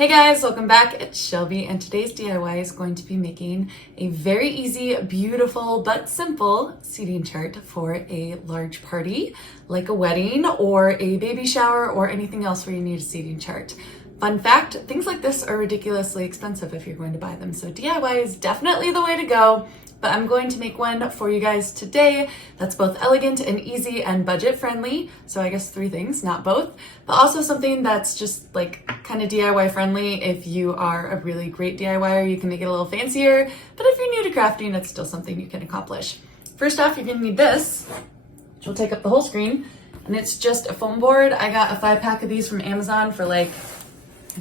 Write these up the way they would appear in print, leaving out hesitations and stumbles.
Hey guys, welcome back. It's Shelby, and today's DIY is going to be making a very easy, beautiful, but simple seating chart for a large party, like a wedding or a baby shower or anything else where you need a seating chart. Fun fact, things like this are ridiculously expensive if you're going to buy them, so DIY is definitely the way to go. But I'm going to make one for you guys today that's both elegant and easy and budget friendly. So I guess 3 things, not both, but also something that's just like kind of DIY friendly. If you are a really great DIYer, you can make it a little fancier, but if you're new to crafting, it's still something you can accomplish. First off, you're gonna need this, which will take up the whole screen, and it's just a foam board. I got a 5-pack of these from Amazon for like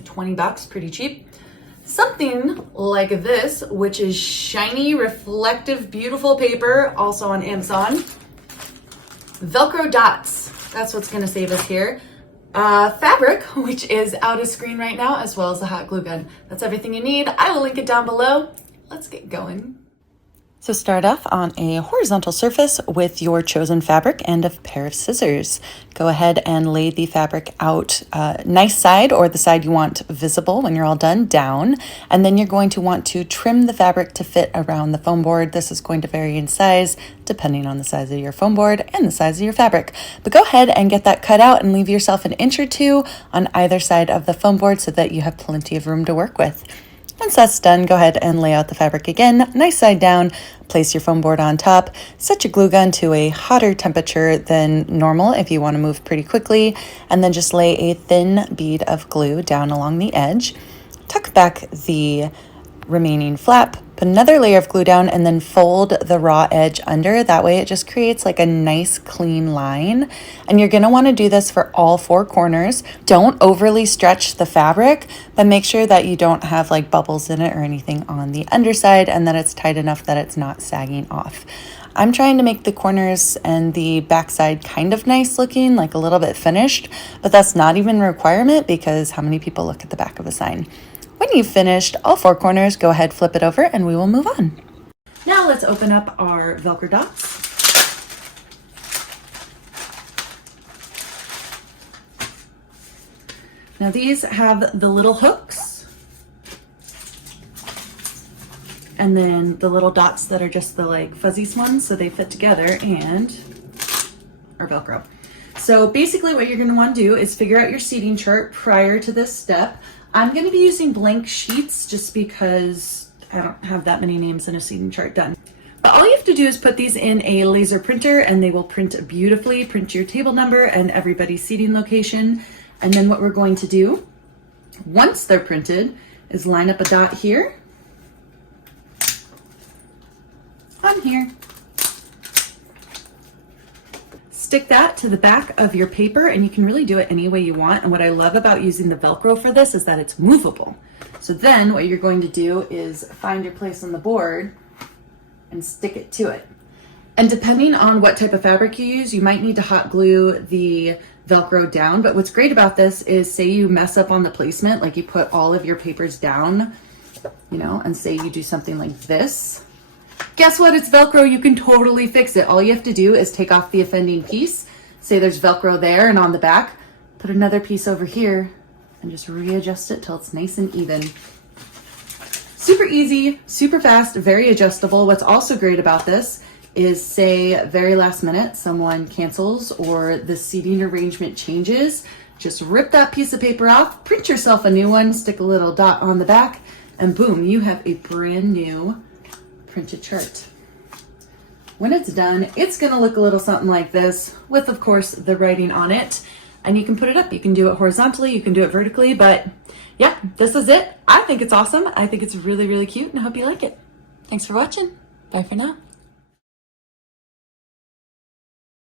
20 bucks, pretty cheap. Something like this, which is shiny, reflective, beautiful paper, also on Amazon. Velcro dots, that's what's gonna save us here. Fabric, which is out of screen right now, as well as the hot glue gun. That's everything you need. I will link it down below. Let's get going. So start off on a horizontal surface with your chosen fabric and a pair of scissors. Go ahead and lay the fabric out nice side, or the side you want visible when you're all done, down. And then you're going to want to trim the fabric to fit around the foam board. This is going to vary in size depending on the size of your foam board and the size of your fabric. But go ahead and get that cut out and leave yourself an inch or 2 on either side of the foam board so that you have plenty of room to work with. Once that's done, go ahead and lay out the fabric again, nice side down, place your foam board on top, set your glue gun to a hotter temperature than normal if you want to move pretty quickly, and then just lay a thin bead of glue down along the edge. Tuck back the remaining flap, put another layer of glue down, and then fold the raw edge under. That way it just creates like a nice clean line. And you're gonna wanna do this for all 4 corners. Don't overly stretch the fabric, but make sure that you don't have like bubbles in it or anything on the underside, and that it's tight enough that it's not sagging off. I'm trying to make the corners and the backside kind of nice looking, like a little bit finished, but that's not even a requirement because how many people look at the back of a sign? When you've finished all 4 corners, go ahead, flip it over, and we will move on. Now let's open up our Velcro dots. Now these have the little hooks, and then the little dots that are just the like fuzzy ones, so they fit together and are Velcro. So basically what you're going to want to do is figure out your seating chart prior to this step. I'm going to be using blank sheets just because I don't have that many names in a seating chart done. But all you have to do is put these in a laser printer and they will print beautifully, print your table number and everybody's seating location. And then what we're going to do, once they're printed, is line up a dot here, on here. Stick that to the back of your paper, and you can really do it any way you want. And what I love about using the Velcro for this is that it's movable. So then what you're going to do is find your place on the board and stick it to it. And depending on what type of fabric you use, you might need to hot glue the Velcro down. But what's great about this is, say you mess up on the placement, like you put all of your papers down, you know, and say you do something like this. Guess what? It's Velcro. You can totally fix it. All you have to do is take off the offending piece. Say there's Velcro there and on the back. Put another piece over here and just readjust it till it's nice and even. Super easy, super fast, very adjustable. What's also great about this is, say very last minute someone cancels or the seating arrangement changes. Just rip that piece of paper off, print yourself a new one, stick a little dot on the back, and boom, you have a brand new printed chart. When it's done, it's going to look a little something like this with, of course, the writing on it. And you can put it up. You can do it horizontally. You can do it vertically. But yeah, this is it. I think it's awesome. I think it's really, really cute, and I hope you like it. Thanks for watching. Bye for now.